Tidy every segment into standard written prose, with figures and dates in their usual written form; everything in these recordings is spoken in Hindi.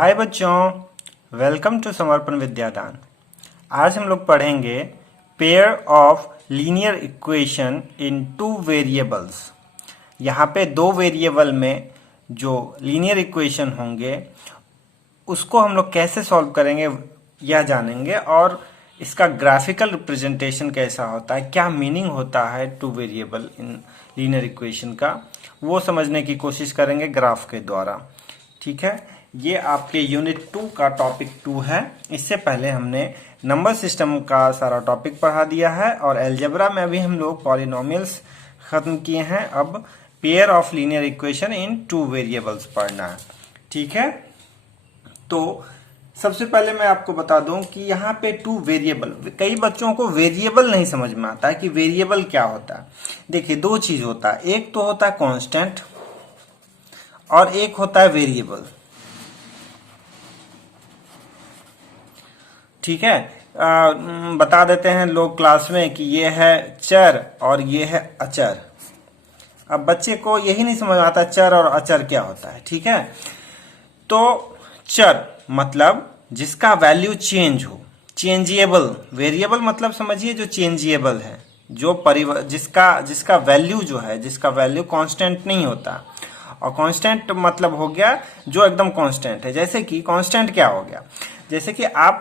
हाय बच्चों, वेलकम टू समर्पण विद्यादान। आज हम लोग पढ़ेंगे pair of linear equation in two variables. यहाँ पे दो वेरिएबल में जो लीनियर इक्वेशन होंगे उसको हम लोग कैसे सॉल्व करेंगे यह जानेंगे, और इसका ग्राफिकल रिप्रेजेंटेशन कैसा होता है, क्या मीनिंग होता है two variable in linear equation का, वो समझने की कोशिश करेंगे ग्राफ के द्वारा। ठीक है, ये आपके यूनिट 2 का टॉपिक 2 है। इससे पहले हमने नंबर सिस्टम का सारा टॉपिक पढ़ा दिया है और अलजेब्रा में अभी हम लोग पॉलिनोमियल्स खत्म किए हैं। अब pair of linear equation in two variables पढ़ना है। ठीक है, तो सबसे पहले मैं आपको बता दूं कि यहाँ पे टू वेरिएबल, कई बच्चों को वेरिएबल नहीं समझ में आता है कि वेरिएबल क्या होता है। देखिए, दो चीज होता है, एक तो होता है कांस्टेंट और एक होता है वेरिएबल। ठीक है, बता देते हैं लोग क्लास में कि ये है चर और ये है अचर। अब बच्चे को यही नहीं समझ आता चर और अचर क्या होता है। ठीक है, तो चर मतलब जिसका वैल्यू चेंज हो, चेंजेबल। वेरिएबल मतलब समझिए जो चेंजेबल है, जो जिसका वैल्यू जो है, जिसका वैल्यू कांस्टेंट नहीं होता। और कांस्टेंट मतलब हो गया जो एकदम कांस्टेंट है। जैसे कि कांस्टेंट क्या हो गया, जैसे कि आप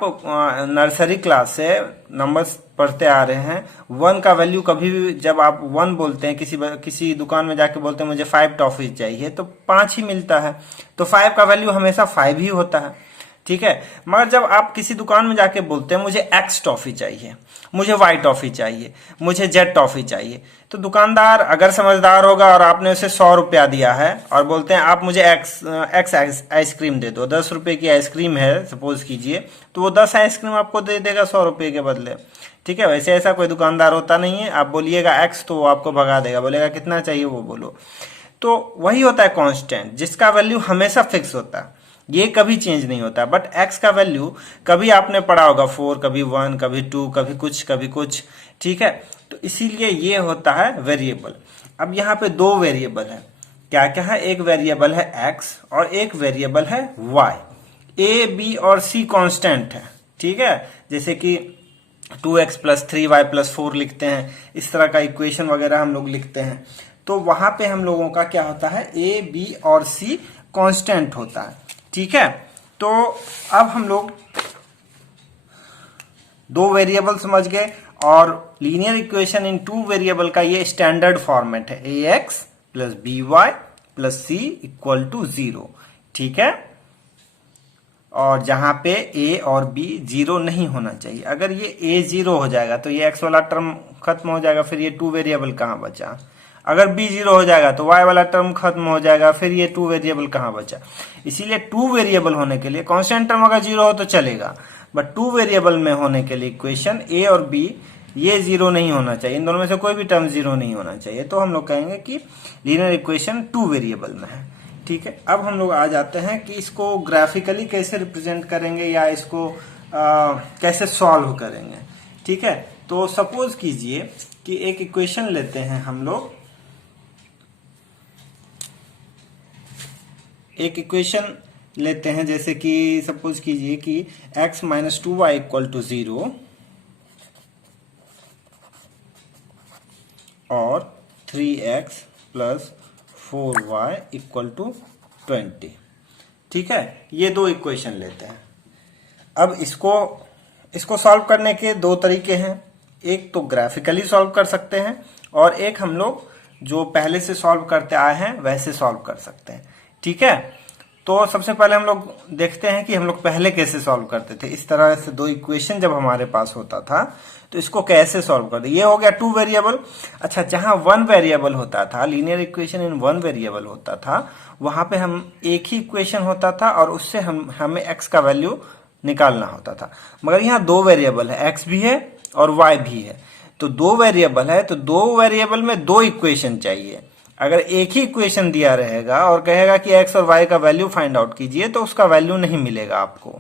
नर्सरी क्लास से नंबर्स पढ़ते आ रहे हैं, 1 का वैल्यू कभी भी जब आप 1 बोलते हैं, किसी दुकान में जाके बोलते हैं मुझे 5 टॉफी चाहिए, तो 5 ही मिलता है। तो 5 का वैल्यू हमेशा 5 ही होता है। ठीक है, मगर जब आप किसी दुकान में जाके बोलते हैं मुझे X टॉफी चाहिए, मुझे Y टॉफी चाहिए, मुझे Z टॉफी चाहिए, तो दुकानदार अगर समझदार होगा और आपने उसे 100 रुपया दिया है और बोलते हैं आप मुझे X आइसक्रीम दे दो, 10 रुपए की आइसक्रीम है सपोज कीजिए, तो वो 10 आइसक्रीम आपको दे देगा 100 रुपए के बदले। ठीक है, वैसे ऐसा कोई दुकानदार होता नहीं है। आप बोलिएगा X तो वो आपको भगा देगा, बोलेगा कितना चाहिए वो बोलो। तो वही होता है कांस्टेंट, जिसका वैल्यू हमेशा फिक्स होता है, ये कभी चेंज नहीं होता। बट x का वैल्यू कभी आपने पढ़ा होगा 4, कभी 1, कभी 2, कभी कुछ। ठीक है, तो इसीलिए ये होता है वेरिएबल। अब यहाँ पे दो वेरिएबल है, क्या क्या है, एक वेरिएबल है x और एक वेरिएबल है y। a, b और c कांस्टेंट है। ठीक है, जैसे कि 2x + 3y + 4 लिखते हैं, इस तरह का इक्वेशन वगैरह हम लोग लिखते हैं। तो वहां पे हम लोगों का क्या होता है, a, b और c कांस्टेंट होता है। ठीक है, तो अब हम लोग दो वेरिएबल समझ गए और linear equation in two variable का ये स्टैंडर्ड फॉर्मेट है, ax + by + c = 0। ठीक है, और जहां पे a और b 0 नहीं होना चाहिए। अगर ये a 0 हो जाएगा तो ये x वाला टर्म खत्म हो जाएगा, फिर ये टू वेरिएबल कहां बचा। अगर b 0 हो जाएगा तो y वाला टर्म खत्म हो जाएगा, फिर ये टू वेरिएबल कहां बचा। इसीलिए टू वेरिएबल होने के लिए कांस्टेंट टर्म अगर 0 हो तो चलेगा, बट टू वेरिएबल में होने के लिए इक्वेशन a और b ये 0 नहीं होना चाहिए, इन दोनों में से कोई भी टर्म 0 नहीं होना चाहिए। तो हम लोग कहेंगे कि लीनियर इक्वेशन टू वेरिएबल में है। ठीक है, अब हम लोग आ जाते हैं कि इसको ग्राफिकली कैसे रिप्रेजेंट करेंगे या इसको कैसे सॉल्व करेंगे। ठीक है, तो सपोज कीजिए कि एक इक्वेशन लेते हैं हम लोग, एक इक्वेशन लेते हैं, जैसे कि सपोज कीजिए कि x - 2y = 0 और 3x + 4y = 20। ठीक है, ये दो इक्वेशन लेते हैं। अब इसको सॉल्व करने के दो तरीके हैं, एक तो ग्राफिकली सॉल्व कर सकते हैं और एक हम लोग जो पहले से सॉल्व करते आए हैं वैसे सॉल्व कर सकते हैं। ठीक है, तो सबसे पहले हम लोग देखते हैं कि हम लोग पहले कैसे सॉल्व करते थे। इस तरह से दो इक्वेशन जब हमारे पास होता था तो इसको कैसे सॉल्व करते, ये हो गया टू वेरिएबल। अच्छा, जहां 1 वेरिएबल होता था, लीनियर इक्वेशन इन 1 वेरिएबल होता था, वहां पे हम एक ही इक्वेशन होता था और उससे हमें x का वैल्यू निकालना होता था। मगर यहाँ दो वेरिएबल है, x भी है और y भी है। तो दो वेरिएबल है तो दो वेरिएबल में दो इक्वेशन चाहिए। अगर एक ही इक्वेशन दिया रहेगा और कहेगा कि x और y का वैल्यू फाइंड आउट कीजिए, तो उसका वैल्यू नहीं मिलेगा आपको।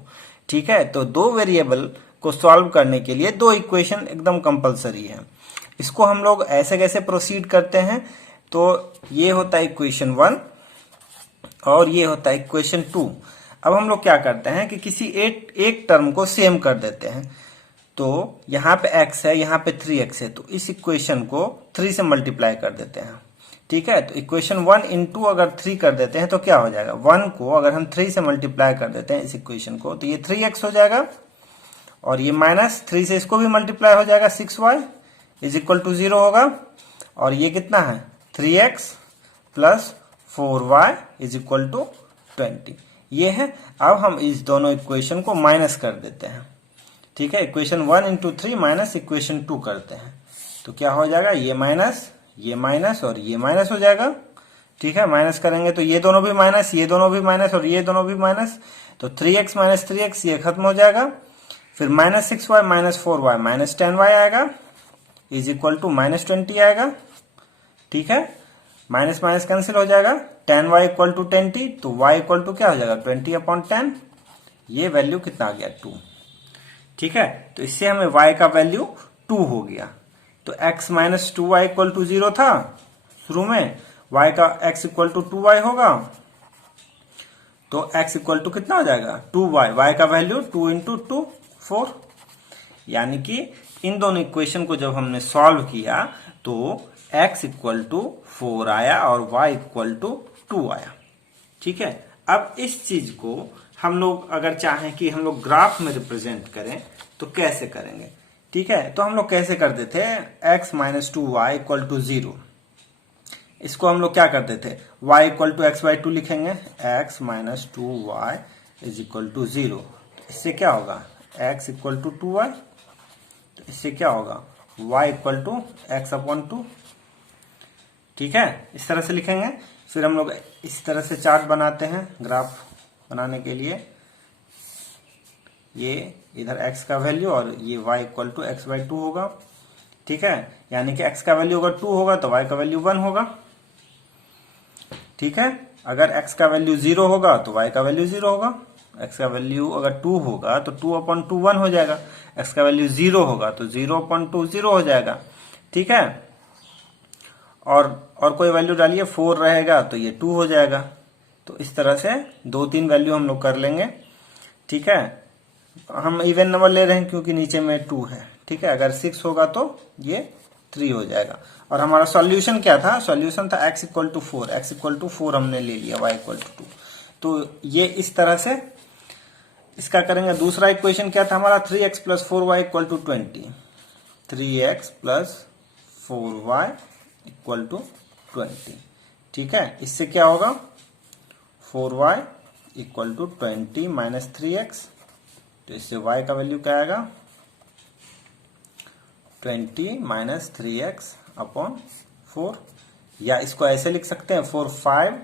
ठीक है, तो दो वेरिएबल को सॉल्व करने के लिए दो इक्वेशन एकदम कंपलसरी है। इसको हम लोग ऐसे कैसे प्रोसीड करते हैं, तो ये होता है इक्वेशन 1 और ये होता है इक्वेशन 2। अब हम लोग क्या करते हैं कि किसी एक टर्म को सेम कर देते हैं। तो यहाँ पे x है, यहाँ पे 3x है, तो इस इक्वेशन को 3 से मल्टीप्लाई कर देते हैं। ठीक है, तो इक्वेशन 1 इंटू अगर 3 कर देते हैं तो क्या हो जाएगा, 1 को अगर हम 3 से मल्टीप्लाई कर देते हैं इस इक्वेशन को, तो ये 3x हो जाएगा, और ये माइनस 3 से इसको भी मल्टीप्लाई हो जाएगा, 6y इज इक्वल टू 0 होगा, और ये कितना है 3x plus 4y is equal to 20, ये है। अब हम इस दोनों इक्वेशन को माइनस कर देते हैं। ठीक है, इक्वेशन 1 इंटू 3 माइनस इक्वेशन 2 करते हैं, तो क्या हो जाएगा, ये माइनस और ये माइनस हो जाएगा। ठीक है, माइनस करेंगे तो ये दोनों भी माइनस, ये दोनों भी माइनस और ये दोनों भी माइनस, तो 3x माइनस 3x ये खत्म हो जाएगा। फिर minus 6y minus 4y minus 10y आएगा इज इक्वल टू माइनस 20 आएगा। ठीक है, माइनस माइनस कैंसिल हो जाएगा, 10y इक्वल टू 20, तो y इक्वल टू क्या हो जाएगा 20/10, ये वैल्यू कितना आ गया 2। ठीक है, तो इससे हमें y का वैल्यू 2 हो गया। तो x minus 2y equal to 0 था शुरू में, y का x इक्वल टू 2y होगा, तो x इक्वल टू कितना हो जाएगा 2y, y का वैल्यू 2 इंटू 2 4। यानी कि इन दोनों इक्वेशन को जब हमने सॉल्व किया तो x इक्वल टू 4 आया और y इक्वल टू 2 आया। ठीक है, अब इस चीज को हम लोग अगर चाहें कि हम लोग ग्राफ में रिप्रेजेंट करें तो कैसे करेंगे। ठीक है, तो हम लोग कैसे करते थे, x minus 2y equal to 0, इसको हम लोग क्या करते थे, y equal to x by 2 लिखेंगे, x minus 2y is equal to 0, इससे क्या होगा x इक्वल टू 2y, तो इससे क्या होगा y equal to x upon 2। ठीक है, इस तरह से लिखेंगे। फिर हम लोग इस तरह से चार्ट बनाते हैं ग्राफ बनाने के लिए, ये इधर x का वैल्यू और ये y equal to x by 2 होगा। ठीक है, यानी कि x का वैल्यू अगर 2 होगा तो y का वैल्यू 1 होगा। ठीक है, अगर x का वैल्यू 0 होगा तो y का वैल्यू 0 होगा, x का वैल्यू अगर 2 होगा तो 2/2 1 हो जाएगा, x का वैल्यू 0 होगा तो 0/2 0 हो जाएगा। ठीक है, और कोई वैल्यू डालिए, 4 रहेगा तो ये 2 हो जाएगा। तो इस तरह से 2-3 वैल्यू हम लोग कर लेंगे। ठीक है, हम इवन नंबर ले रहे हैं क्योंकि नीचे में 2 है। ठीक है, अगर 6 होगा तो ये 3 हो जाएगा। और हमारा सॉल्यूशन क्या था, सॉल्यूशन था x equal to 4, x equal to 4 हमने ले लिया, y इक्वल टू 2। तो ये इस तरह से इसका करेंगे। दूसरा इक्वेशन क्या था हमारा, 3x plus 4y equal to 20, 3x plus 4y equal to 20। ठीक है, इससे क्या होगा 4y equal to 20 minus 3x, तो इससे y का वैल्यू क्या आएगा 20 माइनस 3x अपॉन 4, या इसको ऐसे लिख सकते हैं 5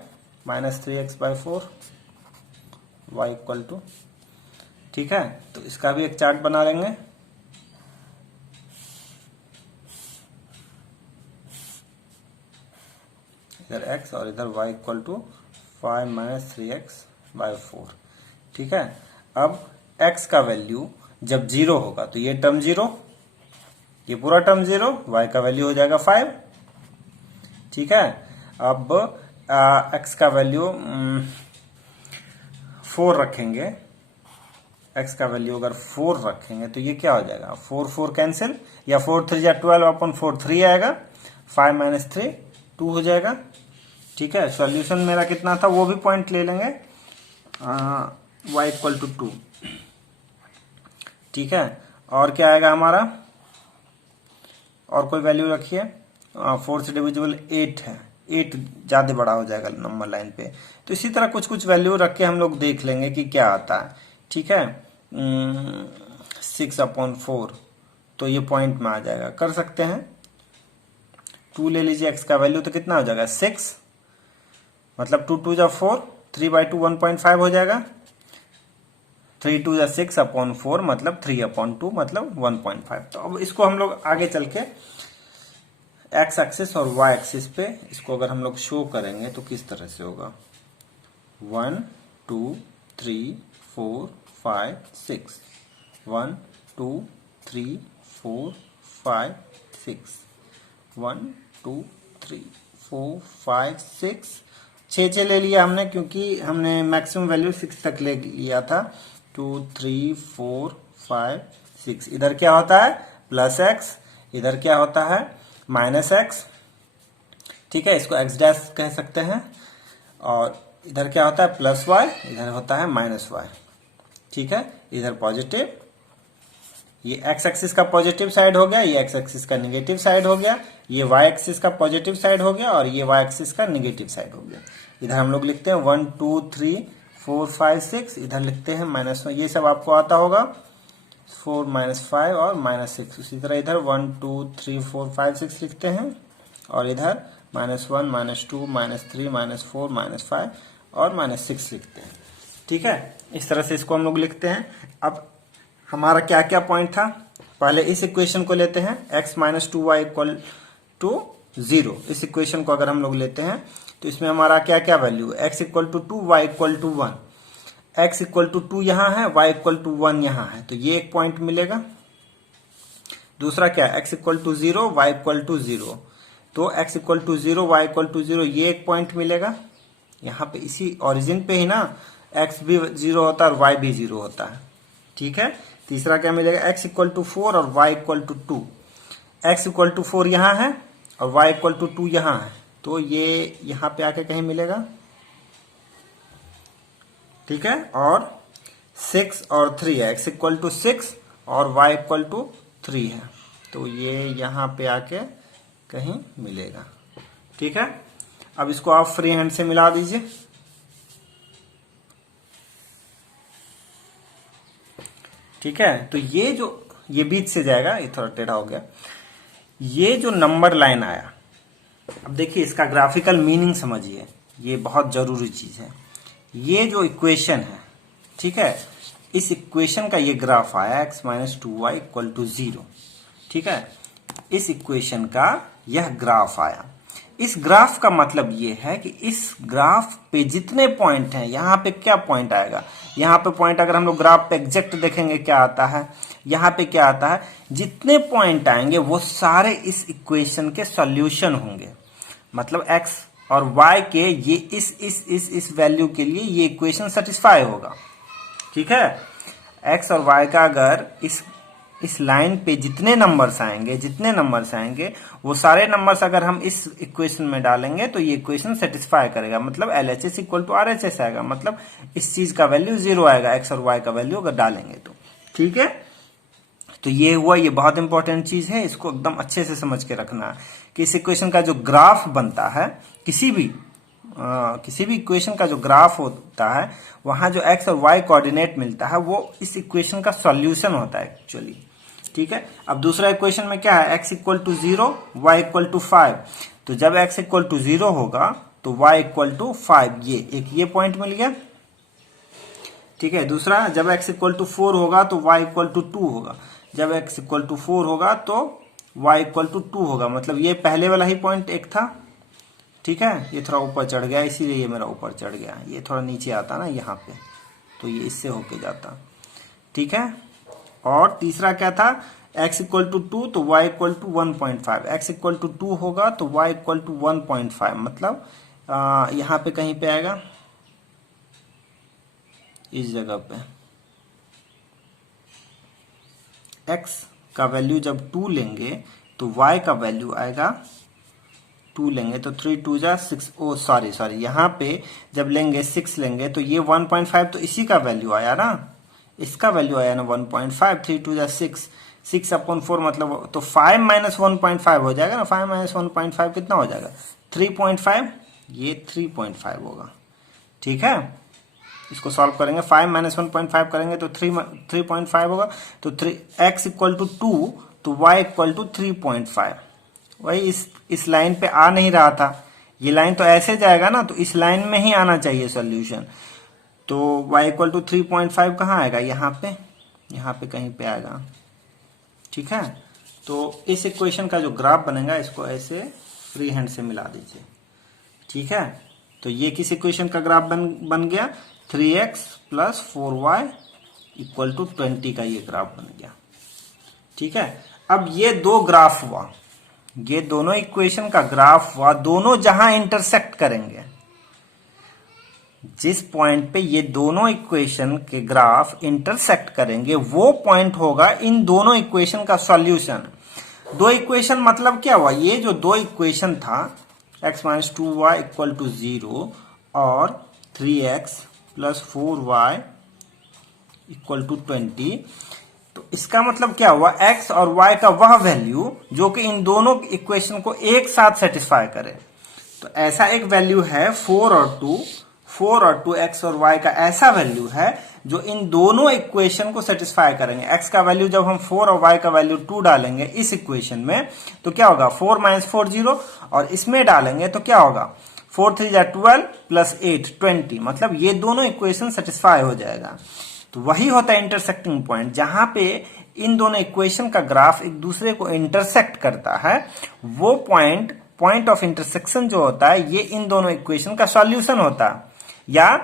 minus 3x by 4 y equal to. ठीक है, तो इसका भी एक चार्ट बना लेंगे। इधर x और इधर y equal to 5 minus 3x by 4। ठीक है, अब x का वैल्यू जब 0 होगा तो ये टर्म 0, ये पूरा टर्म 0, y का वैल्यू हो जाएगा 5। ठीक है, अब x का वैल्यू 4 रखेंगे, x का वैल्यू अगर 4 रखेंगे तो ये क्या हो जाएगा 4 4 कैंसिल, या 4 3 या 12 अपॉन 4 3 आएगा, 5 माइनस 3 2 हो जाएगा। ठीक है, सॉल्यूशन मेरा कितना था वो भी पॉइंट ले लेंगे, y इक्वल टू 2। ठीक है, और क्या आएगा हमारा, और कोई वैल्यू रखिए, 4 से डिविजिबल 8 है, 8 ज्यादा बड़ा हो जाएगा नंबर लाइन पे। तो इसी तरह कुछ कुछ वैल्यू रख के हम लोग देख लेंगे कि क्या आता है। ठीक है, 6/4 तो ये पॉइंट में आ जाएगा, कर सकते हैं। 2 ले लीजिए x का वैल्यू, तो कितना हो जाएगा 6, मतलब 2 2 जा 4, 3/2 1.5 हो जाएगा, 3 2 जा 6/4 मतलब 3/2 मतलब 1.5। तो अब इसको हम लोग आगे चल के x एक्सिस और y एक्सिस पे इसको अगर हम लोग शो करेंगे तो किस तरह से होगा, 1 2 3 4 5 6, 1 2 3 4 5 6, 1 2 3 4 5 6, छः ले लिया हमने, क्योंकि हमने मैक्सिमम वैल्यू 6 तक ले लिया था। 2 3 4 5 6। इधर क्या होता है प्लस एक्स, इधर क्या होता है माइनस एक्स, ठीक है, इसको एक्स डैश कह सकते हैं। और इधर क्या होता है प्लस वाई, इधर होता है माइनस वाई, ठीक है। इधर पॉजिटिव, ये एक्स एक्सिस का पॉजिटिव साइड हो गया, ये एक्स एक्सिस का निगेटिव साइड हो गया, ये वाई एक्सिस का पॉजिटिव साइड हो गया और ये वाई एक्सिस का निगेटिव साइड हो गया। इधर हम लोग लिखते हैं 1 2 3 4 5 6, इधर लिखते हैं -1। ये सब आपको आता होगा 4 -5 और -6। उसी तरह इधर 1 2 3 4 5 6 लिखते हैं और इधर -1 -2 -3 -4 -5 और -6 लिखते हैं, ठीक है। इस तरह से इसको हम लोग लिखते हैं। अब हमारा क्या क्या पॉइंट था, पहले इस इक्वेशन को लेते हैं x - 2y = 0। इस इक्वेशन को अगर हम लोग लेते हैं तो इसमें हमारा क्या क्या वैल्यू है, x = 2 y = 1, x = 2 यहाँ है, y = 1 यहाँ है, तो ये एक पॉइंट मिलेगा। दूसरा क्या है x = 0 y = 0, तो x = 0 y = 0, ये एक पॉइंट मिलेगा। यहाँ पे इसी ओरिजिन पे ही ना x भी 0 होता है और y भी 0 होता है, ठीक है। तीसरा क्या मिलेगा x = 4 और y = 2, x = 4 यहाँ है और y = 2 यहाँ है, तो ये यहाँ पे आके कहीं मिलेगा, ठीक है। और 6 और 3 है, x = 6 और y = 3 है, तो ये यहाँ पे आके कहीं मिलेगा, ठीक है। अब इसको आप फ्री हैंड से मिला दीजिए, ठीक है। तो ये बीच से जाएगा, ये थोड़ा टेढ़ा हो गया। ये जो नंबर लाइन आया, अब देखिए इसका ग्राफिकल मीनिंग समझिए, ये बहुत जरूरी चीज है। ये जो इक्वेशन है, ठीक है, इस इक्वेशन का ये ग्राफ आया x - 2y = 0, ठीक है। इस इक्वेशन का यह ग्राफ आया। इस ग्राफ का मतलब ये है कि इस ग्राफ पे जितने पॉइंट हैं, यहाँ पे क्या पॉइंट आएगा, यहाँ पे पॉइंट अगर हम लोग ग्राफ पे एग्जैक्ट देखेंगे क्या आता है, यहाँ पे क्या आता है, जितने पॉइंट आएंगे वो सारे इस इक्वेशन के सॉल्यूशन होंगे। मतलब x और y के ये इस वैल्यू के लिए ये इक्वेशन सेटिस्फाई होगा, ठीक है। x और y का अगर इस लाइन पे जितने नंबर्स आएंगे वो सारे नंबर्स अगर हम इस इक्वेशन में डालेंगे तो ये इक्वेशन सेटिस्फाई करेगा। मतलब LHS = RHS आएगा, मतलब इस चीज का वैल्यू 0 आएगा x और y का वैल्यू अगर डालेंगे तो, ठीक है। तो ये हुआ, ये बहुत इंपॉर्टेंट चीज है, इसको एकदम अच्छे से समझ के रखना है कि इस इक्वेशन का जो ग्राफ बनता है, किसी भी इक्वेशन का जो ग्राफ होता है, वहां जो x और y कोऑर्डिनेट मिलता है वो इस इक्वेशन का सॉल्यूशन होता है एक्चुअली, ठीक है। अब दूसरा इक्वेशन में क्या है, x = 0 y = 5, तो जब x = 0 होगा तो y = 5, ये पॉइंट मिल गया, ठीक है। दूसरा जब x = 4 होगा तो y = 2 होगा, जब x = 4 होगा तो y = 2 होगा, मतलब ये पहले वाला ही पॉइंट एक था, ठीक है। ये थोड़ा ऊपर चढ़ गया, इसीलिए ये मेरा ऊपर चढ़ गया, ये थोड़ा नीचे आता ना यहाँ पे, तो ये इससे होके जाता, ठीक है। और तीसरा क्या था, x = 2 तो y = 1.5, x = 2 होगा तो y = 1.5, मतलब यहाँ पे कहीं पे आएगा, इस जगह पे x का वैल्यू जब 2 लेंगे तो y का वैल्यू आएगा 2 लेंगे तो 3 2 जा 6, ओ सॉरी यहाँ पे जब लेंगे 6 लेंगे तो ये 1.5 तो इसी का वैल्यू आया ना, इसका वैल्यू आया ना 1.5, 3 2 जा 6, 6/4 मतलब तो 5 - 1.5 हो जाएगा ना, 5 - 1.5 कितना हो जाएगा 3.5, ये 3.5 होगा, ठीक है। इसको सॉल्व करेंगे, 5 - 1.5 करेंगे तो 3.5 होगा, तो x = 2 तो y = 3.5। वही इस लाइन पे आ नहीं रहा था, ये लाइन तो ऐसे जाएगा ना, तो इस लाइन में ही आना चाहिए सॉल्यूशन, तो y = 3.5 कहाँ आएगा, यहाँ पे कहीं पे आएगा, ठीक है। तो इस इक्वेशन का जो ग्राफ बनेगा इसको ऐसे फ्री हैंड से मिला दीजिए, ठीक है। तो ये किस इक्वेशन का ग्राफ बन गया, 3x + 4y = 20 का ये ग्राफ बन गया, ठीक है। अब ये दो ग्राफ हुआ, ये दोनों इक्वेशन का ग्राफ हुआ, दोनों जहां इंटरसेक्ट करेंगे, जिस पॉइंट पे ये दोनों इक्वेशन के ग्राफ इंटरसेक्ट करेंगे वो पॉइंट होगा इन दोनों इक्वेशन का सॉल्यूशन। दो इक्वेशन मतलब क्या हुआ, ये जो दो इक्वेशन था x minus 2y equal to 0 और 3x plus 4y equal to 20, तो इसका मतलब क्या हुआ, x और y का वह वैल्यू जो कि इन दोनों इक्वेशन को एक साथ सेटिस्फाई करे। तो ऐसा एक वैल्यू है 4 और 2 x और y का ऐसा वैल्यू है जो इन दोनों इक्वेशन को सेटिस्फाई करेंगे। x का वैल्यू जब हम 4 और y का वैल्यू 2 डालेंगे इस इक्वेशन में तो क्या होगा, 4 माइनस 4 0, और इसमें डालेंगे तो क्या होगा, 4 3 जा 12 प्लस 8 20, मतलब ये दोनों इक्वेशन सेटिस्फाई हो जाएगा। तो वही होता है इंटरसेक्टिंग पॉइंट, जहां पे इन दोनों इक्वेशन का ग्राफ एक दूसरे को इंटरसेक्ट करता है, वो पॉइंट ऑफ इंटरसेक्शन जो होता है ये इन दोनों इक्वेशन का सॉल्यूशन होता है। या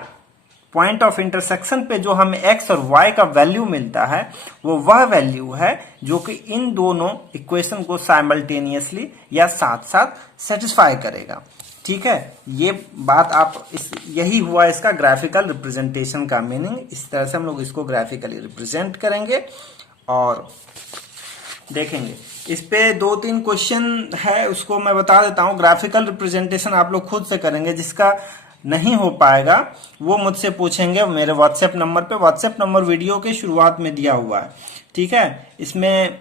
पॉइंट ऑफ इंटरसेक्शन पे जो हमें x और y का वैल्यू मिलता है वो वह वैल्यू है जो कि इन दोनों इक्वेशन को साइमल्टेनियसली या साथ साथ सेटिस्फाई करेगा। ठीक है, ये बात आप यही हुआ इसका ग्राफिकल रिप्रेजेंटेशन का मीनिंग। इस तरह से हम लोग इसको ग्राफिकली रिप्रेजेंट करेंगे और देखेंगे। इस पे 2-3 क्वेश्चन है, उसको मैं बता देता हूं। ग्राफिकल रिप्रेजेंटेशन आप लोग खुद से करेंगे, जिसका नहीं हो पाएगा वो मुझसे पूछेंगे मेरे व्हाट्सएप नंबर पे। व्हाट्सएप नंबर वीडियो के शुरुआत में दिया हुआ है, ठीक है। इसमें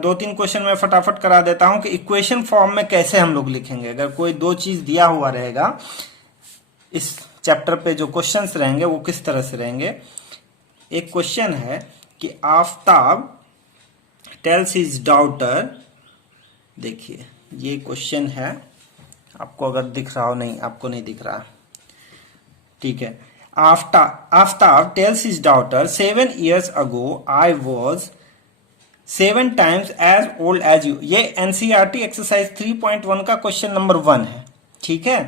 2-3 क्वेश्चन मैं फटाफट करा देता हूं कि इक्वेशन फॉर्म में कैसे हम लोग लिखेंगे। अगर कोई दो चीज दिया हुआ रहेगा इस चैप्टर पे, जो क्वेश्चंस रहेंगे वो किस तरह से रहेंगे। एक क्वेश्चन है कि आफ्ताब टेल्स हिज डॉटर, देखिए ये क्वेश्चन है, आपको अगर दिख रहा हो, नहीं आपको नहीं दिख रहा, ठीक है। Aftab tales his daughter 7 years ago I was 7 times as old as you। ये एनसीईआरटी एक्सरसाइज 3.1 का क्वेश्चन नंबर 1 है, ठीक है।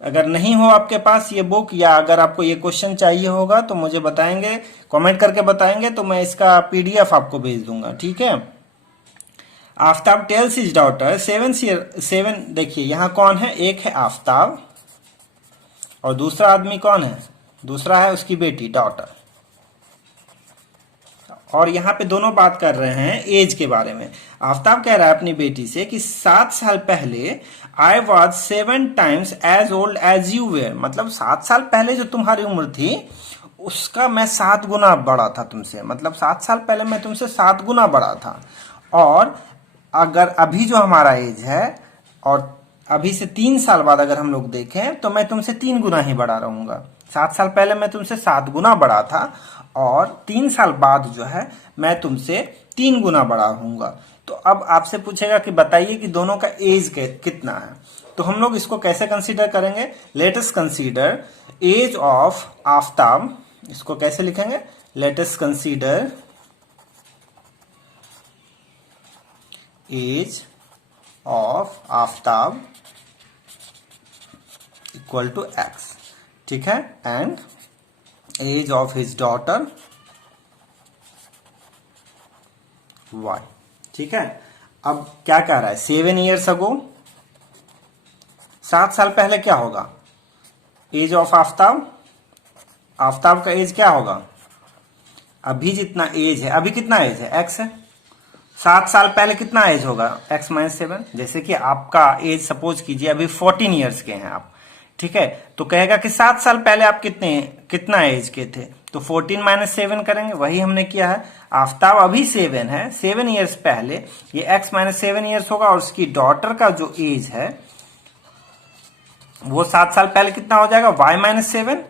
अगर नहीं हो आपके पास ये बुक, या अगर आपको ये क्वेश्चन चाहिए होगा तो मुझे बताएंगे, कमेंट करके बताएंगे, तो मैं इसका पीडीएफ आपको भेज दूंगा, ठीक है। आफ्ताब टेल्स हिज डॉटर 7, देखिए यहां कौन है, एक है आफ्ताब और दूसरा आदमी कौन है, दूसरा है उसकी बेटी डॉटर। और यहां पे दोनों बात कर रहे हैं एज के बारे में। आफ्ताब कह रहा है अपनी बेटी से कि 7 साल पहले I was 7 times as old as you were, मतलब 7 साल पहले जो तुम्हारी उम्र थी उसका मैं 7 गुना बड़ा था तुमसे, मतलब 7 साल पहले मैं तुमसे 7 गुना बड़ा था। और अगर अभी जो हमारा एज है और अभी से 3 साल बाद अगर हम लोग देखें तो मैं तुमसे 3 गुना ही बड़ा रहूंगा। 7 साल पहले मैं तुमसे 7 गुना बड़ा था और 3 साल बाद जो है मैं तुमसे 3 गुना बड़ा होऊंगा। तो अब आपसे पूछेगा कि बताइए कि दोनों का एज कितना है। तो हम लोग इसको कैसे कंसीडर करेंगे, let us consider age of Aftab. इसको कैसे लिखेंगे, let us consider age of Aftab equal to x, ठीक है, and age of his daughter y, ठीक है। अब क्या कह रहा है, 7 years ago, 7 साल पहले क्या होगा, एज ऑफ आफ्ताब, आफ्ताब का एज क्या होगा, अभी जितना एज है, अभी कितना एज है, x है। 7 साल पहले कितना एज होगा, x माइनस 7। जैसे कि आपका एज सपोज कीजिए अभी 14 years के हैं आप, ठीक है, तो कहेगा कि 7 साल पहले आप कितना एज के थे, तो 14 माइनस 7 करेंगे, वही हमने किया है। आफ्ताब अभी 7 है, 7 years पहले, ये x माइनस 7 years होगा, और उसकी डॉटर का जो एज है वो 7 साल पहले कितना हो जाएगा, y माइनस 7,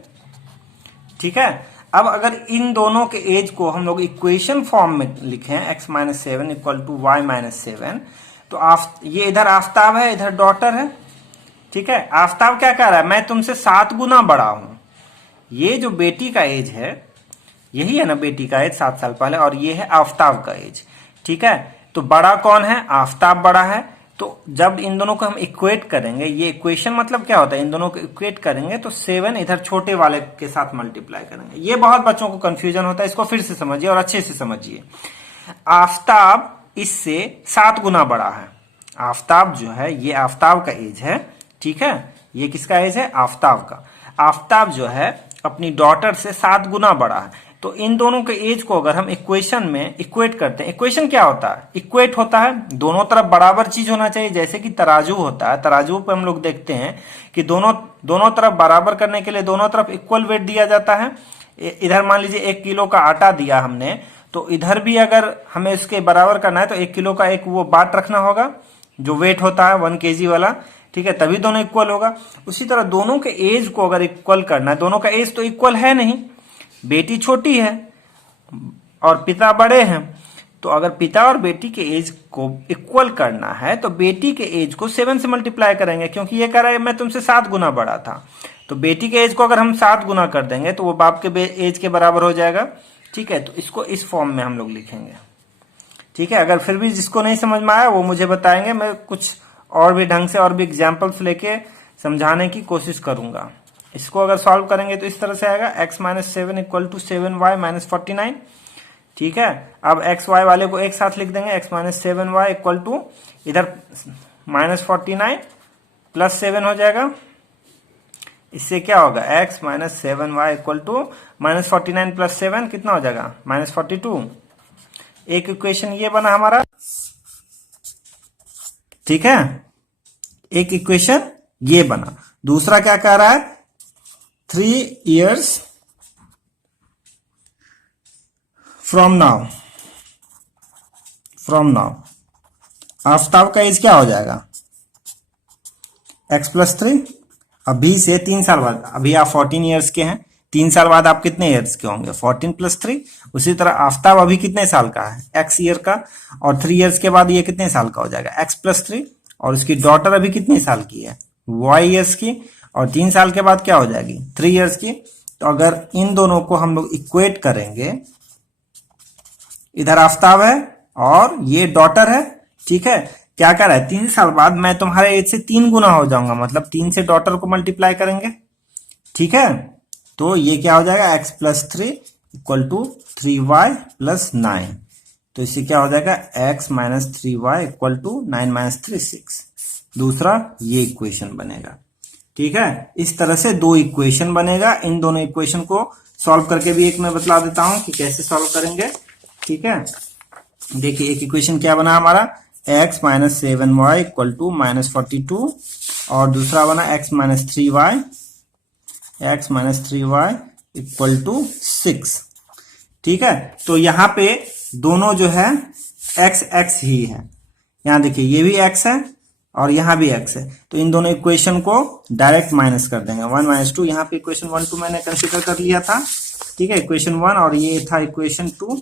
ठीक है। अब अगर इन दोनों के एज को हम लोग इक्वेशन फॉर्म में लिखें, x minus 7 equal to y minus 7, तो ये इधर आफ्ताब है, इधर डॉटर है, ठीक है। आफ्ताब क्या कह रहा है, मैं तुमसे 7 गुना बड़ा हूं। ये जो बेटी का एज है, यही है ना बेटी का एज 7 साल पहले, और ये है आफ्ताब का एज, ठीक है। तो बड़ा कौन है, आफ्ताब बड़ा है। तो जब इन दोनों को हम इक्वेट करेंगे, ये इक्वेशन मतलब क्या होता है, इन दोनों को इक्वेट करेंगे तो 7 इधर छोटे वाले के साथ मल्टीप्लाई करेंगे। ये बहुत बच्चों को कंफ्यूजन होता है, इसको फिर से समझिए और अच्छे से समझिए। आफ्ताब इससे 7 गुना बड़ा है, आफ्ताब जो है ये आफ्ताब का एज है, ठीक है, ये किसका एज है? आफताब का। आफताब जो है अपनी डॉटर से 7 गुना बड़ा है। तो इन दोनों के एज को अगर हम इक्वेशन में इक्वेट करते हैं, इक्वेशन क्या होता है? इक्वेट होता है दोनों तरफ बराबर चीज होना चाहिए, जैसे कि तराजू होता है। तराजू पे हम लोग देखते हैं कि दोनों तरफ बराबर करने के लिए दोनों तरफ इक्वल वेट दिया जाता है। इधर मान लीजिए 1 किलो का आटा दिया हमने, तो इधर भी अगर हमें इसके बराबर करना है तो 1 किलो का एक वो बाट रखना होगा जो वेट होता है 1 kg वाला, ठीक है, तभी दोनों इक्वल होगा। उसी तरह दोनों के एज को अगर इक्वल करना है, दोनों का एज तो इक्वल है नहीं, बेटी छोटी है और पिता बड़े हैं, तो अगर पिता और बेटी के एज को इक्वल करना है तो बेटी के एज को 7 से मल्टीप्लाई करेंगे, क्योंकि ये कह रहा है मैं तुमसे 7 गुना बड़ा था। तो बेटी के एज को अगर हम 7 गुना कर देंगे तो वो बाप के एज के बराबर हो जाएगा, ठीक है। तो इसको इस फॉर्म में हम लोग लिखेंगे, ठीक है। अगर फिर भी जिसको नहीं समझ में आया वो मुझे बताएंगे, मैं कुछ और भी ढंग से और भी एग्जाम्पल्स लेके समझाने की कोशिश करूंगा। इसको अगर सॉल्व करेंगे तो इस तरह से आएगा x - 7 = 7y - 49, ठीक है। अब x y वाले को एक साथ लिख देंगे, x - 7y = इधर -49 + 7 हो जाएगा। इससे क्या होगा? x - 7y = -49 + 7 कितना हो जाएगा? -42। एक इक्वेशन ये बना हमारा, ठीक है, एक इक्वेशन ये बना। दूसरा क्या कह रहा है? 3 years फ्रॉम नाउ आफताब का एज क्या हो जाएगा? x + 3। अभी से 3 साल बाद, अभी आप 14 ईयर्स के हैं, 3 साल बाद आप कितने ईयर्स के होंगे? 14 + 3। उसी तरह आफताब अभी कितने साल का है? x ईयर का, और 3 ईयर्स के बाद ये कितने साल का हो जाएगा? x + 3। और उसकी डॉटर अभी कितने साल की है? y ईयर्स की, और 3 साल के बाद क्या हो जाएगी? 3 ईयर्स की। तो अगर इन दोनों को हम लोग इक्वेट करेंगे, इधर आफताब है और ये डॉटर है, ठीक है। क्या कह रहा है? 3 साल बाद मैं तुम्हारे एज से 3 गुना हो जाऊंगा, मतलब 3 से डॉटर को मल्टीप्लाई करेंगे, ठीक है। तो ये क्या हो जाएगा? x + 3 = 3y + 9। तो इससे क्या हो जाएगा? x - 3y = 9 - 3 6। दूसरा ये इक्वेशन बनेगा, ठीक है। इस तरह से 2 इक्वेशन बनेगा। इन दोनों इक्वेशन को सॉल्व करके भी एक मैं बतला देता हूं कि कैसे सॉल्व करेंगे, ठीक है। देखिए एक इक्वेशन क्या बना हमारा? x - 7y = -42, और दूसरा बना x - 3y = 6, ठीक है। तो यहाँ पे दोनों जो है x ही है। यहाँ देखिए ये भी x है और यहाँ भी x है, तो इन दोनों इक्वेशन को डायरेक्ट माइनस कर देंगे। 1 - 2, यहाँ पे इक्वेशन 1 2 मैंने कंसीडर कर लिया था, ठीक है, इक्वेशन 1, और ये था इक्वेशन 2।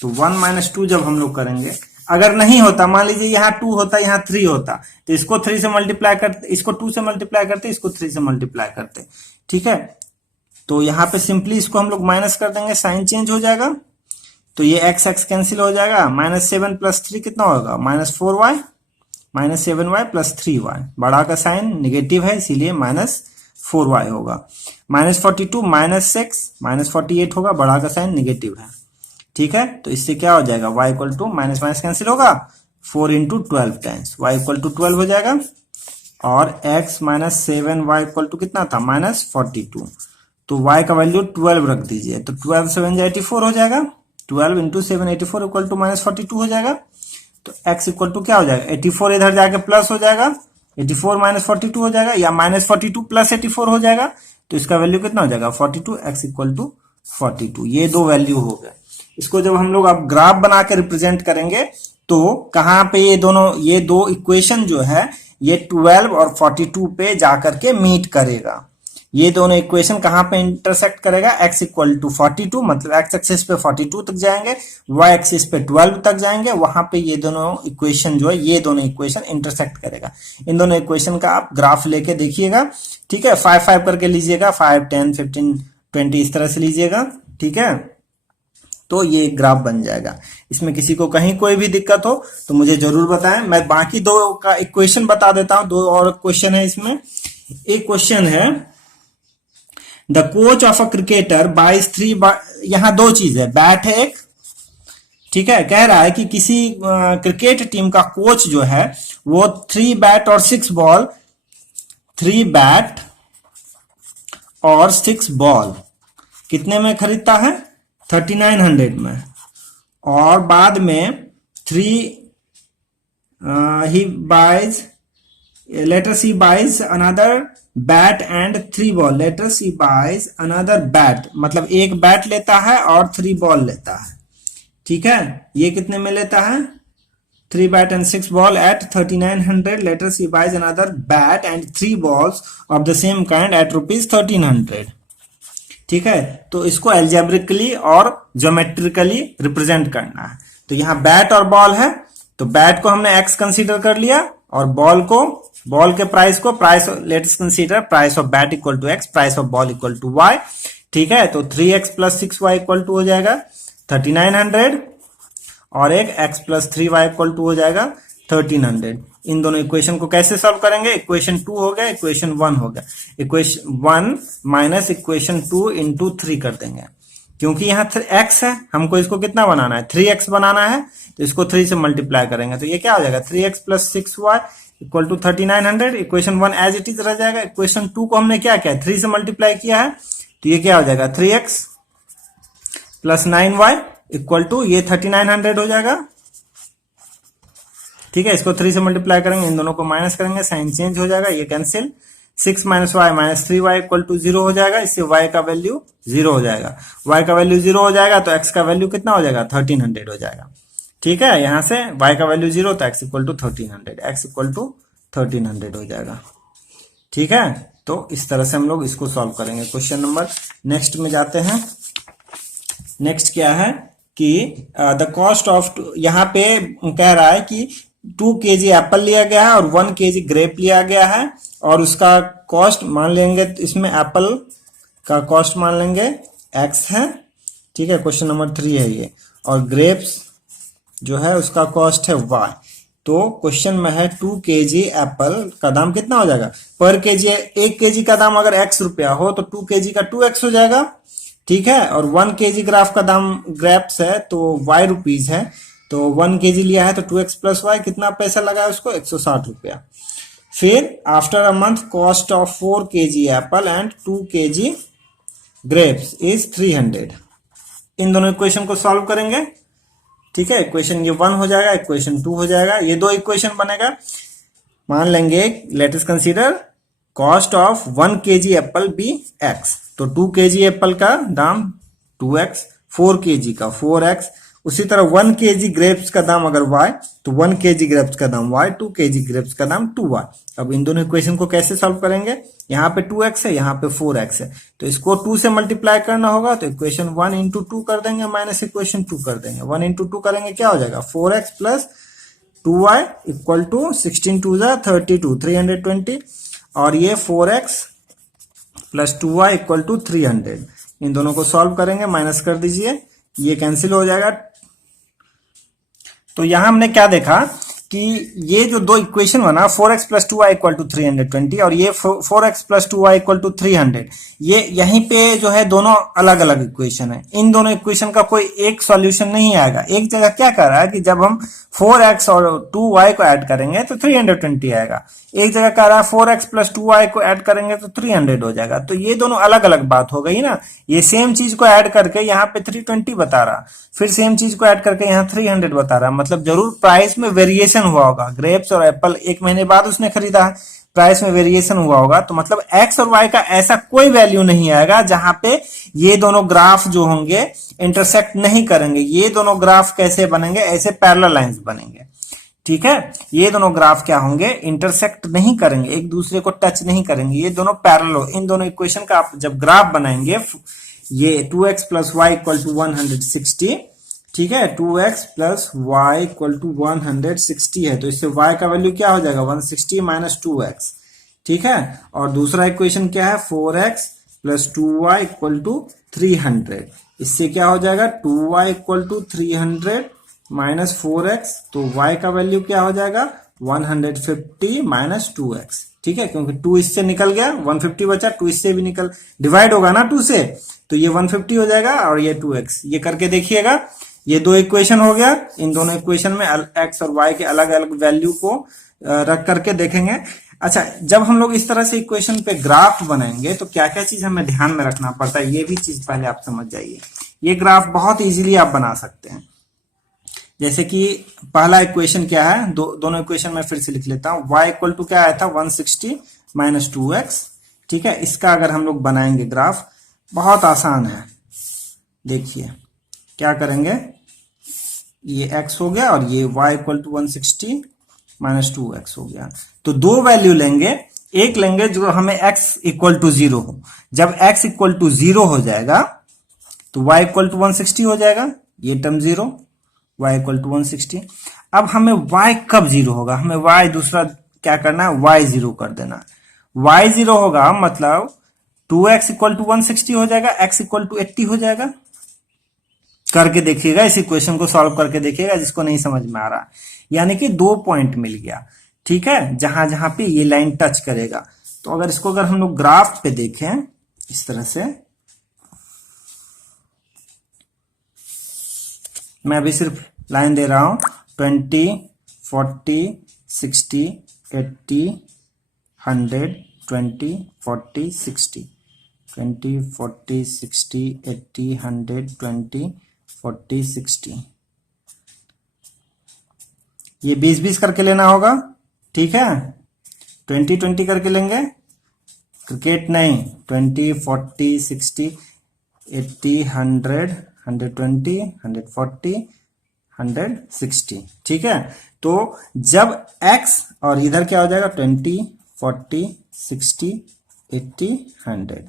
तो 1 - 2 जब हम लोग करेंगे, अगर नहीं होता, मान लीजिए यहाँ 2 होता, यहाँ 3 होता, तो इसको 3 से मल्टीप्लाई करते, इसको 2 से मल्टीप्लाई करते, इसको 3 से मल्टीप्लाई करते, ठीक है। तो यहाँ पे सिंपली इसको हम लोग माइनस कर देंगे, साइन चेंज हो जाएगा, तो ये x कैंसिल हो जाएगा। -7 + 3 कितना होगा? -4y -7y + 3y। बड़ा का साइन निगेटिव है इसीलिए -4y होगा। -42 -6 -48 होगा, बड़ा का साइन निगेटिव है, ठीक है। तो इससे क्या हो जाएगा? y = माइनस कैंसिल होगा, 4 × 12 टाइम्स y = 12 हो जाएगा। और x - 7y = कितना था? -42। तो y का वैल्यू 12 रख दीजिए, तो 12 7 84 हो जाएगा। 12 × 7 84 = -42 हो जाएगा। तो x = क्या हो जाएगा? 84 इधर जाके प्लस हो जाएगा, 84 - 42 हो जाएगा, या -42 + 84 हो जाएगा। तो इसका वैल्यू कितना हो जाएगा? 42। x = 42। ये 2 वैल्यू हो गए। इसको जब हम लोग अब ग्राफ बना के रिप्रेजेंट करेंगे, तो कहाँ पे ये दो इक्वेशन जो है ये 12 और 42 पे जाकर के मीट करेगा। ये दोनों इक्वेशन कहाँ पे इंटरसेक्ट करेगा? x = 42, मतलब x एक्सिस पे 42 तक जाएंगे, y एक्सिस पे 12 तक जाएंगे, वहां पे ये दोनों इक्वेशन जो है, ये दोनों इक्वेशन इंटरसेक्ट करेगा। इन दोनों इक्वेशन का आप ग्राफ लेके देखिएगा, ठीक है। 5 5 करके लीजिएगा, 5 10 15 20 इस तरह से लीजिएगा, ठीक है। तो ये ग्राफ बन जाएगा। इसमें किसी को कहीं कोई भी दिक्कत हो तो मुझे जरूर बताएं। मैं बाकी 2 का इक्वेशन बता देता हूं। 2 और क्वेश्चन है इसमें। एक क्वेश्चन है, the coach of a cricketer buys 3, यहां 2 चीज है, बैट है एक, ठीक है। कह रहा है कि किसी क्रिकेट टीम का कोच जो है वो 3 बैट और 6 बॉल 3 बैट और 6 बॉल कितने में खरीदता है? 3900 में। और बाद में 3 he buys, let us he buys another bat and 3 ball, let us he buys another bat, मतलब एक बैट लेता है और 3 बॉल लेता है। ठीक है, ये कितने में लेता है? 3 bat and 6 ball at 3900, let us he buys another bat and 3 balls of the same kind at rupees 1300। ठीक है, तो इसको एल्जेब्रिकली और ज्योमेट्रिकली रिप्रेजेंट करना है। तो यहाँ बैट और बॉल है, तो बैट को हमने x कंसीडर कर लिया और बॉल के प्राइस को let's consider price of bat equal to x, price of ball equal to y। ठीक है, तो 3x plus 6y equal to हो जाएगा 3900 और एक x plus 3y equal to हो जाएगा 1300। इन दोनों इक्वेशन को कैसे सॉल्व करेंगे? इक्वेशन 2 हो गया, इक्वेशन 1 हो गया। इक्वेशन 1 माइनस इक्वेशन 2 इंटू 3 कर देंगे, क्योंकि यहाँ x है, हमको इसको कितना बनाना है? 3x बनाना है, तो इसको 3 से मल्टीप्लाई करेंगे, तो ये क्या हो जाएगा? 3x plus 6y equal to 3900। Equation 1 as it is रह जाएगा। इक्वेशन 2 को हमने क्या किया? 3 से मल्टीप्लाई किया है, तो ये क्या हो जाएगा? 3x plus 9y equal to ये 3900 हो जाएगा। ठीक है, इसको 3 से मल्टीप्लाई करेंगे, इन दोनों को माइनस करेंगे, साइन चेंज हो जाएगा, ये cancel. 6 minus y minus 3y equal to 0 हो जाएगा, इससे y का वैल्यू 0 हो जाएगा। y का वैल्यू 0 हो जाएगा तो x का वैल्यू कितना हो जाएगा? 1300 हो जाएगा। ठीक है, यहां से y का वैल्यू 0 तो x equal to 1300, x equal to 1300 हो जाएगा। ठीक है, तो इस तरह से हम लोग इसको सॉल्व करेंगे। क्वेश्चन नंबर नेक्स्ट में जाते हैं। नेक्स्ट क्या है कि द कॉस्ट ऑफ, यहाँ पे कह रहा है कि 2 kg एप्पल लिया गया है और 1 kg ग्रेप लिया गया है, और उसका कॉस्ट मान लेंगे, इसमें एप्पल का कॉस्ट मान लेंगे x है। ठीक है, क्वेश्चन नंबर 3 है ये, और ग्रेप्स जो है उसका कॉस्ट है y। तो क्वेश्चन में है 2 kg एप्पल का दाम कितना हो जाएगा? पर केजी 1 kg का दाम अगर x रुपया हो तो 2 kg का 2x हो जाएगा। ठीक है, और 1 kg ग्राफ का दाम ग्रेप्स है तो y रुपीज है, तो 1 kg लिया है तो 2x प्लस वाई, कितना पैसा लगा है उसको? 160 रुपया। फिर after a month cost of 4 kg Apple and 2 kg grapes is 300। इन दोनों इक्वेशन को सॉल्व करेंगे। ठीक है, इक्वेशन ये 1 हो जाएगा, इक्वेशन 2 हो जाएगा, ये 2 इक्वेशन बनेगा। मान लेंगे let us consider cost of 1 kg apple be x, तो 2 kg एप्पल का दाम 2x, 4 kg का 4x, उसी तरह 1 kg ग्रेप्स का दाम अगर y तो 1 kg ग्रेप्स का दाम y, 2 kg ग्रेप्स का दाम 2y। अब इन दोनों इक्वेशन को कैसे सॉल्व करेंगे? यहाँ पे 2x है, यहाँ पे 4x है, तो इसको 2 से मल्टीप्लाई करना होगा, तो इक्वेशन 1 इंटू 2 कर देंगे माइनस इक्वेशन 2 कर देंगे। 1 इंटू 2 करेंगे, क्या हो जाएगा? 4x plus 2y equal to 16 2 32 320, और ये 4x plus 2y equal to 300। इन दोनों को सॉल्व करेंगे, माइनस कर दीजिए, ये कैंसिल हो जाएगा। तो यहां हमने क्या देखा कि ये जो 2 इक्वेशन बना 4x plus 2y equal to 320 और ये 4x plus 2y equal to 300, ये यहीं पे जो है दोनों अलग अलग इक्वेशन है। इन दोनों इक्वेशन का कोई एक सॉल्यूशन नहीं आएगा। एक जगह क्या कर रहा है कि जब हम 4x और 2y को ऐड करेंगे तो 320 आएगा, एक जगह कह रहा है 4x प्लस 2y को ऐड करेंगे तो 300 हो जाएगा। तो ये दोनों अलग अलग बात हो गई ना। ये सेम चीज को ऐड करके यहाँ पे 320 बता रहा, फिर सेम चीज को ऐड करके यहाँ 300 बता रहा, मतलब जरूर प्राइस में वेरिएशन हुआ होगा। ग्रेप्स और एप्पल 1 महीने बाद उसने खरीदा है, प्राइस में वेरिएशन हुआ होगा। तो मतलब x और y का ऐसा कोई वैल्यू नहीं आएगा जहां पे ये दोनों ग्राफ जो होंगे इंटरसेक्ट नहीं करेंगे। ये दोनों ग्राफ कैसे बनेंगे? ऐसे पैरेलल लाइंस बनेंगे। ठीक है, ये दोनों ग्राफ क्या होंगे? इंटरसेक्ट नहीं करेंगे, एक दूसरे को टच नहीं करेंगे, ये दोनों पैरेलल हो। इन दोनों इक्वेशन का आप जब ग्राफ बनाएंगे, ये 2x plus Y equal to 160, ठीक है, 2x plus Y equal to 160 है, तो इससे y का वैल्यू क्या हो जाएगा? 160 माइनस 2x। ठीक है, और दूसरा इक्वेशन क्या है? 4x plus 2y equal to 300, इससे क्या हो जाएगा? 2y equal to 300 minus 4x, तो y का वैल्यू क्या हो जाएगा? 150 माइनस 2x। ठीक है, क्योंकि 2 इससे निकल गया, 150 बचा, 2 इससे भी निकल डिवाइड होगा ना 2 से, तो ये 150 हो जाएगा और ये 2x। ये करके देखिएगा, ये 2 इक्वेशन हो गया। इन दोनों इक्वेशन में x और y के अलग अलग वैल्यू को रख करके देखेंगे। अच्छा, जब हम लोग इस तरह से इक्वेशन पे ग्राफ बनाएंगे तो क्या क्या चीज हमें ध्यान में रखना पड़ता है, ये भी चीज पहले आप समझ जाइए। ये ग्राफ बहुत इजीली आप बना सकते हैं। जैसे कि पहला इक्वेशन क्या है, दोनों इक्वेशन में फिर से लिख लेता हूं। y इक्वल टू क्या आया था 160 माइनस 2x। ठीक है, इसका अगर हम लोग बनाएंगे ग्राफ, बहुत आसान है। देखिए क्या करेंगे, ये x हो गया और ये y equal to 160 minus 2x हो गया। तो दो वैल्यू लेंगे, एक लेंगे जो हमें x इक्वल टू 0 हो। जब x इक्वल टू 0 हो जाएगा तो y इक्वल टू 160 हो जाएगा, ये टर्म 0, y इक्वल टू 160। अब हमें y कब 0 होगा, हमें y दूसरा क्या करना है, y 0 कर देना। y 0 होगा मतलब 2x इक्वल टू 160 हो जाएगा, x इक्वल टू 80 हो जाएगा। करके देखिएगा, इस इक्वेशन को सॉल्व करके देखिएगा जिसको नहीं समझ में आ रहा। यानी कि 2 पॉइंट मिल गया। ठीक है, जहां जहां पे ये लाइन टच करेगा। तो अगर इसको अगर हम लोग ग्राफ पे देखें इस तरह से, मैं अभी सिर्फ लाइन दे रहा हूं, 20, 40, 60, 80, 100, 20, 40, 60, 20, 40, 60, 80, 100, 20, 40, 60। ये 20-20 करके लेना होगा। ठीक है, 20-20 करके लेंगे, क्रिकेट नहीं। 20, 40, 60, 80, 100, 120, 140, 160। ठीक है, तो जब x और इधर क्या हो जाएगा 20, 40, 60, 80, 100।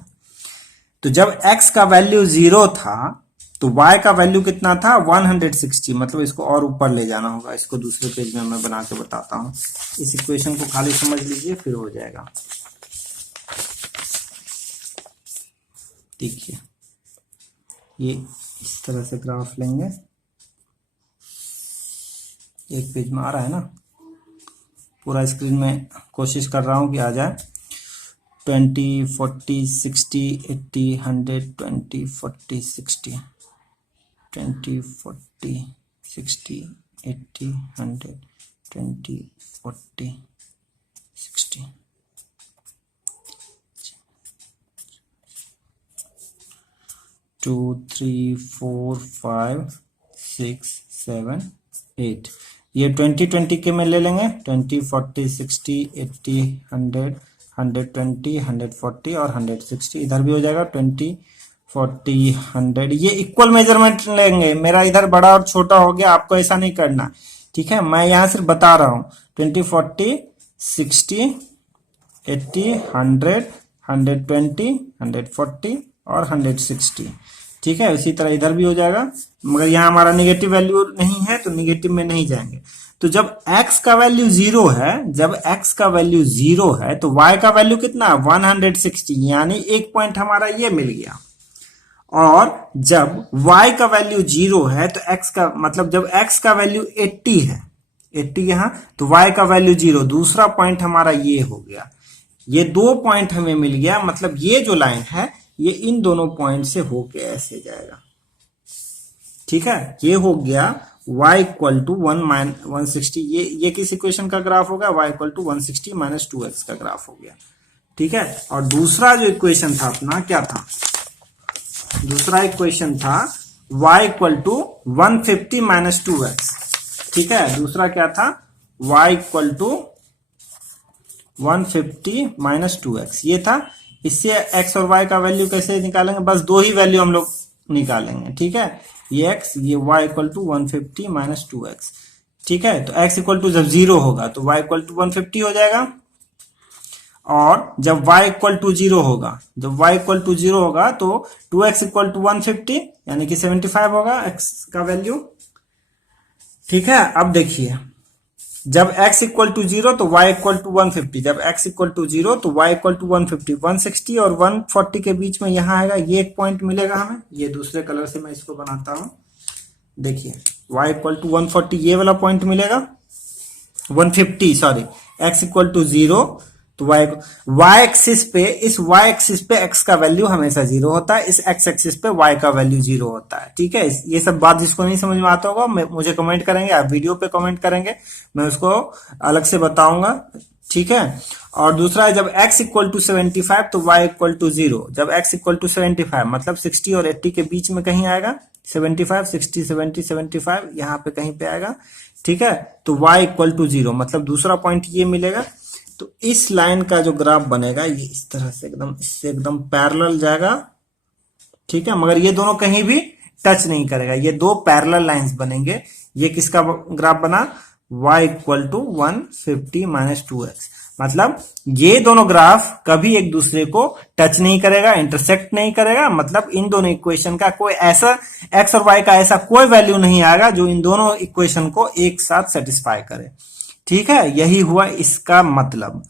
तो जब x का वैल्यू 0 था तो y का वैल्यू कितना था 160। मतलब इसको और ऊपर ले जाना होगा। इसको दूसरे पेज में मैं बना के बताता हूं। इस इक्वेशन को खाली समझ लीजिए, फिर हो जाएगा। देखिए ये इस तरह से ग्राफ लेंगे, एक पेज में आ रहा है ना, पूरा स्क्रीन में कोशिश कर रहा हूं कि आ जाए। 20, 40, 60, 80, 100, 20, 40, 60, 20, 40, 60, 80, 100, 20, 40, 60। टू, 3, 4, 5, 6, 7, 8। ये 20-20 के में ले लेंगे। 20, 40, 60, 80, 100, 120, 140 और 160। इधर भी हो जाएगा 20, 40, 100। ये इक्वल मेजरमेंट लेंगे। मेरा इधर बड़ा और छोटा हो गया, आपको ऐसा नहीं करना। ठीक है, मैं यहां सिर्फ बता रहा हूं। 20, 40, 60, 80, 100, 120, 140 और 160। ठीक है, इसी तरह इधर भी हो जाएगा, मगर यहाँ हमारा नेगेटिव वैल्यू नहीं है तो नेगेटिव में नहीं जाएंगे। तो जब x का वैल्यू 0 है, जब x का वैल्यू 0 है तो y का वैल्यू कितना है 160, यानी एक पॉइंट हमारा ये मिल गया। और जब y का वैल्यू 0 है तो x का मतलब जब x का वैल्यू 80 है, 80 यहां, तो y का वैल्यू 0, दूसरा पॉइंट हमारा ये हो गया। ये 2 पॉइंट हमें मिल गया। मतलब ये जो लाइन है ये इन दोनों पॉइंट से होके ऐसे जाएगा। ठीक है, ये हो गया y इक्वल टू 160। ये किस इक्वेशन का ग्राफ हो गया, y equal to 160 minus 2x का ग्राफ हो गया। ठीक है, और दूसरा जो इक्वेशन था अपना क्या था, दूसरा इक्वेशन था y equal to 150 minus 2x। ठीक है, दूसरा क्या था, y equal to 150 minus 2x ये था। इससे x और y का वैल्यू कैसे निकालेंगे, बस दो ही वैल्यू हम लोग निकालेंगे। ठीक है, ये x, ये y equal to 150 minus 2x। ठीक है, तो x इक्वल टू जब 0 होगा तो y इक्वल टू 150 हो जाएगा। और जब y इक्वल टू 0 होगा, जब y इक्वल टू 0 होगा तो 2x इक्वल टू 150 यानी कि 75 होगा x का वैल्यू। ठीक है, अब देखिए जब x इक्वल टू 0 तो y इक्वल टू 150, जब x इक्वल टू 0 तो y इक्वल टू 150। 160 और 140 के बीच में यहां आएगा, ये एक पॉइंट मिलेगा हमें। ये दूसरे कलर से मैं इसको बनाता हूं। देखिए y इक्वल टू 140 ये वाला पॉइंट मिलेगा, 150 सॉरी, x इक्वल टू 0 तो y एक्सिस पे, इस y एक्सिस पे x का वैल्यू हमेशा 0 होता है, इस x एक्सिस पे y का वैल्यू 0 होता है। ठीक है, ये सब बात जिसको नहीं समझ में आता होगा मुझे कमेंट करेंगे, आप वीडियो पे कमेंट करेंगे, मैं उसको अलग से बताऊंगा। ठीक है, और दूसरा है जब x इक्वल टू 75 तो y इक्वल टू 0। जब x इक्वल टू 75 मतलब 60 और 80 के बीच में कहीं आएगा, 75, 60, 70, 75 यहाँ पे कहीं पे आएगा। ठीक है, तो y इक्वल टू 0 मतलब दूसरा पॉइंट ये मिलेगा। तो इस लाइन का जो ग्राफ बनेगा ये इस तरह से एकदम, इससे एकदम पैरेलल जाएगा। ठीक है, मगर ये दोनों कहीं भी टच नहीं करेगा, ये दो पैरेलल लाइंस बनेंगे। ये किसका ग्राफ बना, y equal to 150 minus 2x, मतलब ये दोनों ग्राफ कभी एक दूसरे को टच नहीं करेगा, इंटरसेक्ट नहीं करेगा। मतलब इन दोनों इक्वेशन का कोई ऐसा x और y का ऐसा कोई वैल्यू नहीं आएगा जो इन दोनों इक्वेशन को एक साथ सेटिस्फाई करे। ठीक है, यही हुआ इसका मतलब।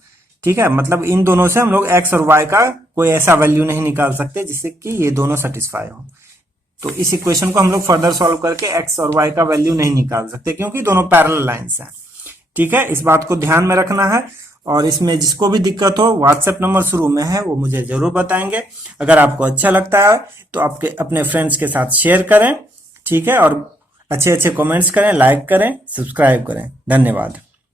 ठीक है, मतलब इन दोनों से हम लोग x और y का कोई ऐसा वैल्यू नहीं निकाल सकते जिससे कि ये दोनों सेटिस्फाई हो। तो इस इक्वेशन को हम लोग फर्दर सॉल्व करके x और y का वैल्यू नहीं निकाल सकते क्योंकि दोनों पैरेलल लाइंस हैं। ठीक है, इस बात को ध्यान में रखना है। और इसमें जिसको भी दिक्कत हो, व्हाट्सएप नंबर शुरू में है, वो मुझे जरूर बताएंगे। अगर आपको अच्छा लगता है तो आपके अपने फ्रेंड्स के साथ शेयर करें। ठीक है, और अच्छे अच्छे कमेंट्स करें, लाइक करें, सब्सक्राइब करें। धन्यवाद।